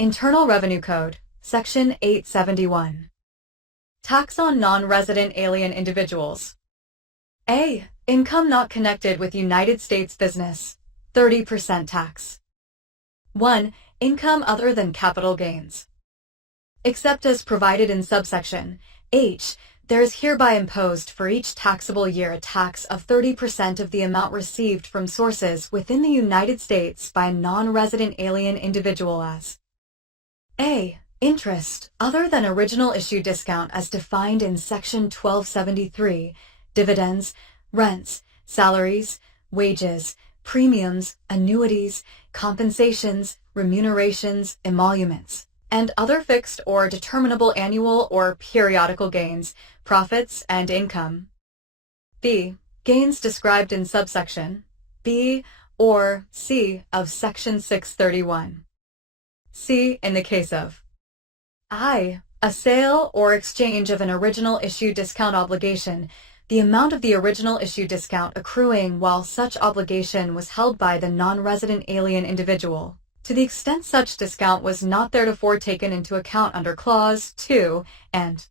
Internal Revenue Code, Section 871. Tax on non-resident alien individuals. A. Income not connected with United States business, 30% tax. 1. Income other than capital gains. Except as provided in subsection H, there is hereby imposed for each taxable year a tax of 30% of the amount received from sources within the United States by a non-resident alien individual as A. Interest other than original issue discount as defined in Section 1273, dividends, rents, salaries, wages, premiums, annuities, compensations, remunerations, emoluments, and other fixed or determinable annual or periodical gains, profits, and income. B. Gains described in subsection B or C of Section 631. C. In the case of I. A sale or exchange of an original issue discount obligation, the amount of the original issue discount accruing while such obligation was held by the non-resident alien individual, to the extent such discount was not theretofore taken into account under Clause 2, and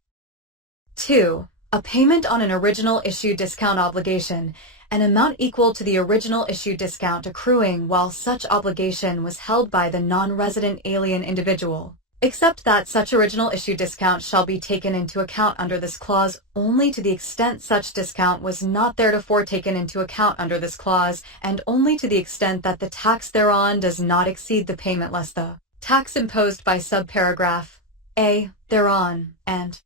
2. A payment on an original issue discount obligation, an amount equal to the original issue discount accruing while such obligation was held by the non-resident alien individual, except that such original issue discount shall be taken into account under this clause only to the extent such discount was not theretofore taken into account under this clause, and only to the extent that the tax thereon does not exceed the payment less the tax imposed by subparagraph A thereon, and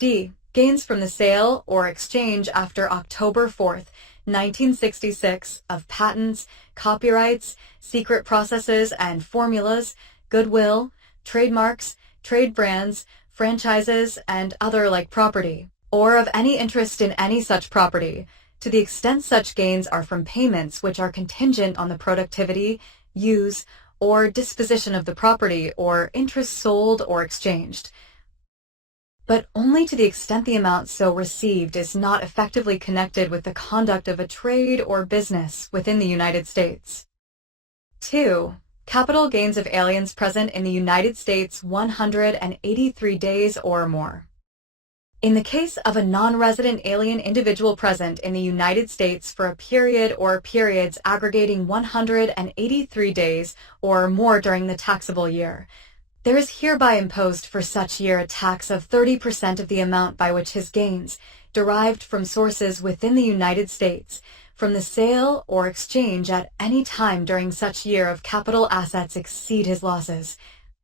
D. Gains from the sale or exchange after October 4th, 1966 of patents, copyrights, secret processes and formulas, goodwill, trademarks, trade brands, franchises, and other like property, or of any interest in any such property, to the extent such gains are from payments which are contingent on the productivity, use, or disposition of the property or interest sold or exchanged, but only to the extent the amount so received is not effectively connected with the conduct of a trade or business within the United States. 2. Capital gains of aliens present in the United States 183 days or more. In the case of a non-resident alien individual present in the United States for a period or periods aggregating 183 days or more during the taxable year, there is hereby imposed for such year a tax of 30% of the amount by which his gains, derived from sources within the United States, from the sale or exchange at any time during such year of capital assets exceed his losses,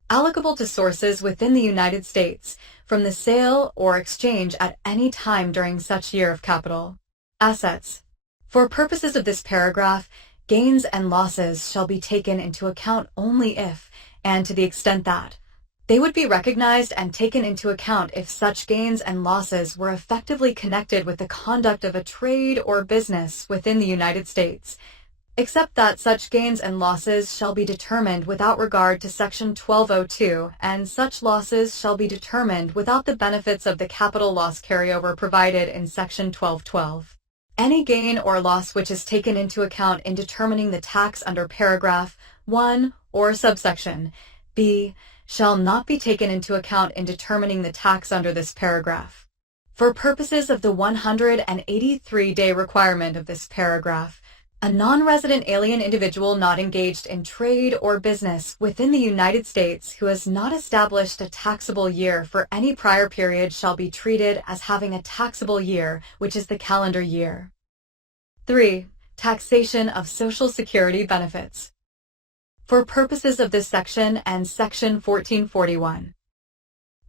allocable to sources within the United States, from the sale or exchange at any time during such year of capital assets. For purposes of this paragraph, gains and losses shall be taken into account only if, and to the extent that, they would be recognized and taken into account if such gains and losses were effectively connected with the conduct of a trade or business within the United States, except that such gains and losses shall be determined without regard to Section 1202, and such losses shall be determined without the benefits of the capital loss carryover provided in Section 1212. Any gain or loss which is taken into account in determining the tax under paragraph 1 or subsection B shall not be taken into account in determining the tax under this paragraph. For purposes of the 183-day requirement of this paragraph, a non-resident alien individual not engaged in trade or business within the United States who has not established a taxable year for any prior period shall be treated as having a taxable year, which is the calendar year. 3. Taxation of Social Security benefits. For purposes of this section and Section 1441.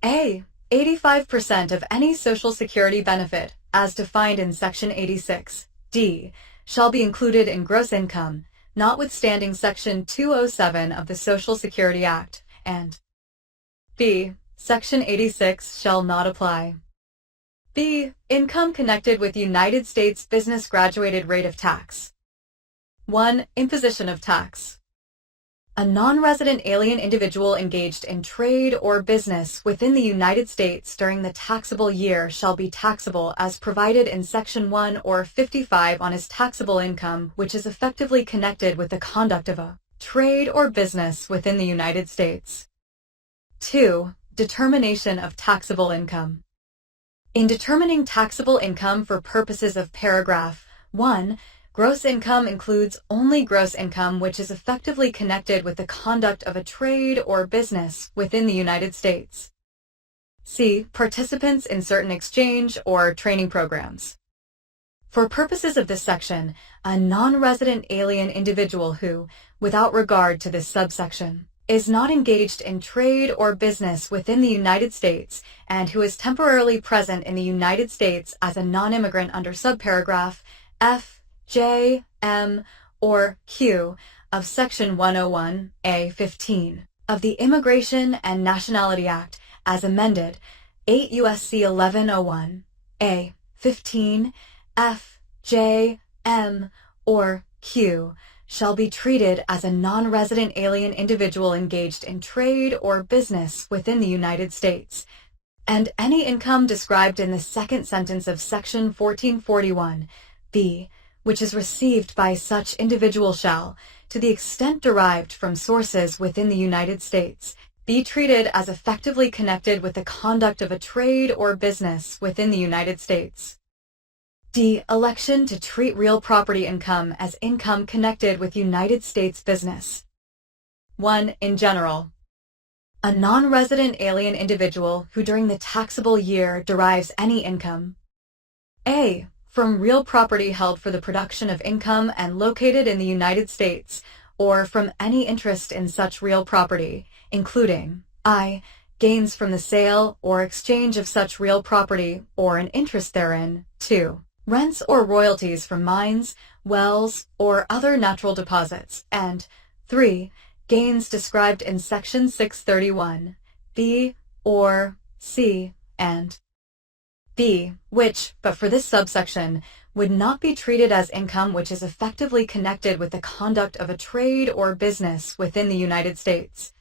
A. 85% of any Social Security benefit, as defined in Section 86, D, shall be included in gross income, notwithstanding Section 207 of the Social Security Act, and B. Section 86 shall not apply. B. Income connected with United States business graduated rate of tax. 1. Imposition of tax. A non-resident alien individual engaged in trade or business within the United States during the taxable year shall be taxable as provided in Section 1 or 55 on his taxable income which is effectively connected with the conduct of a trade or business within the United States. 2. Determination of taxable income. In determining taxable income for purposes of paragraph 1, gross income includes only gross income which is effectively connected with the conduct of a trade or business within the United States. C. Participants in certain exchange or training programs. For purposes of this section, a non-resident alien individual who, without regard to this subsection, is not engaged in trade or business within the United States and who is temporarily present in the United States as a non-immigrant under subparagraph F, J, M, or Q of Section 101A.15 of the Immigration and Nationality Act as amended 8 U.S.C. 1101 A. 15 F, J, M, or Q shall be treated as a non-resident alien individual engaged in trade or business within the United States, and any income described in the second sentence of Section 1441 B, which is received by such individual shall, to the extent derived from sources within the United States, be treated as effectively connected with the conduct of a trade or business within the United States. D. Election to treat real property income as income connected with United States business. 1. In general, a non-resident alien individual who during the taxable year derives any income A. From real property held for the production of income and located in the United States, or from any interest in such real property, including I. Gains from the sale or exchange of such real property or an interest therein. 2. Rents or royalties from mines, wells, or other natural deposits, and 3. Gains described in Section 631, B, or C, and B, which, but for this subsection, would not be treated as income which is effectively connected with the conduct of a trade or business within the United States,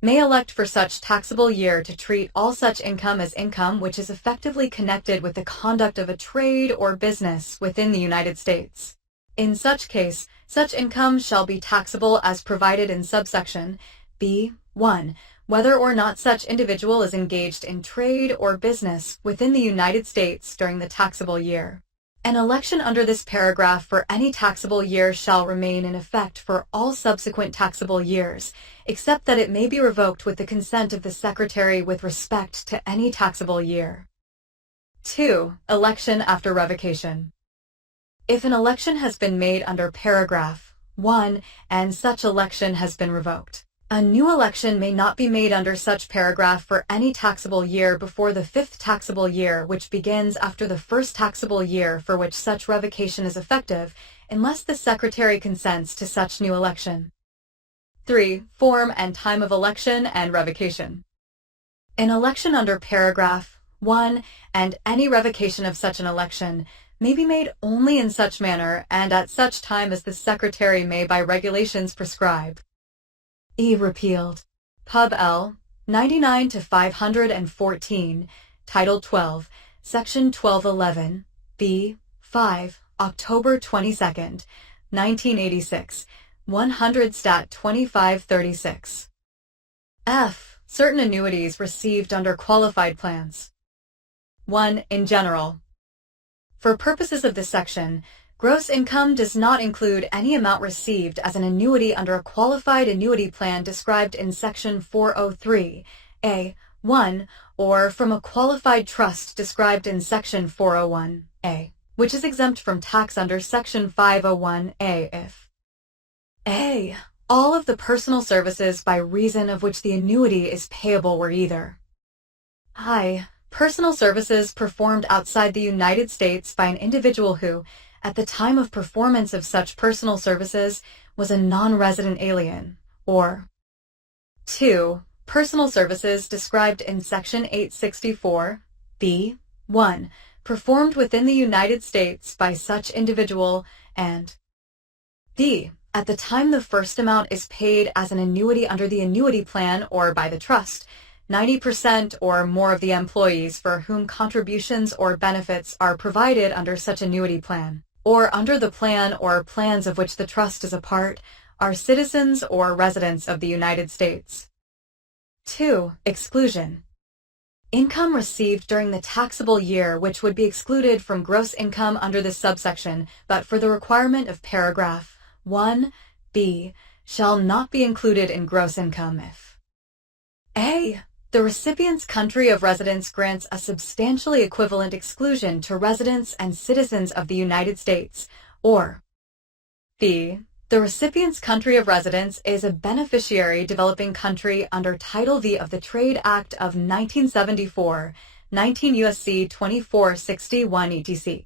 may elect for such taxable year to treat all such income as income which is effectively connected with the conduct of a trade or business within the United States. In such case, such income shall be taxable as provided in subsection B. 1. Whether or not such individual is engaged in trade or business within the United States during the taxable year. An election under this paragraph for any taxable year shall remain in effect for all subsequent taxable years, except that it may be revoked with the consent of the Secretary with respect to any taxable year. 2. Election after revocation. If an election has been made under paragraph 1 and such election has been revoked, a new election may not be made under such paragraph for any taxable year before the 5th taxable year which begins after the 1st taxable year for which such revocation is effective, unless the Secretary consents to such new election. 3. Form and time of election and revocation. An election under paragraph 1 and any revocation of such an election may be made only in such manner and at such time as the Secretary may by regulations prescribe. E. Repealed. Pub. L. 99 to 514, Title 12, Section 1211, B. 5, October 22, 1986, 100 Stat 2536. F. Certain annuities received under qualified plans. 1. In general. For purposes of this section, gross income does not include any amount received as an annuity under a qualified annuity plan described in Section 403, A.1, or from a qualified trust described in Section 401A, which is exempt from tax under Section 501A if A. All of the personal services by reason of which the annuity is payable were either I. Personal services performed outside the United States by an individual who, at the time of performance of such personal services, was a non-resident alien, or 2. Personal services described in Section 864, B. 1, performed within the United States by such individual, and B. At the time the first amount is paid as an annuity under the annuity plan or by the trust, 90% or more of the employees for whom contributions or benefits are provided under such annuity plan, or under the plan or plans of which the trust is a part, are citizens or residents of the United States. 2. Exclusion. Income received during the taxable year which would be excluded from gross income under this subsection, but for the requirement of paragraph 1b, shall not be included in gross income if a. The recipient's country of residence grants a substantially equivalent exclusion to residents and citizens of the United States, or b. The recipient's country of residence is a beneficiary developing country under Title V of the Trade Act of 1974, 19 U.S.C. 2461 etc.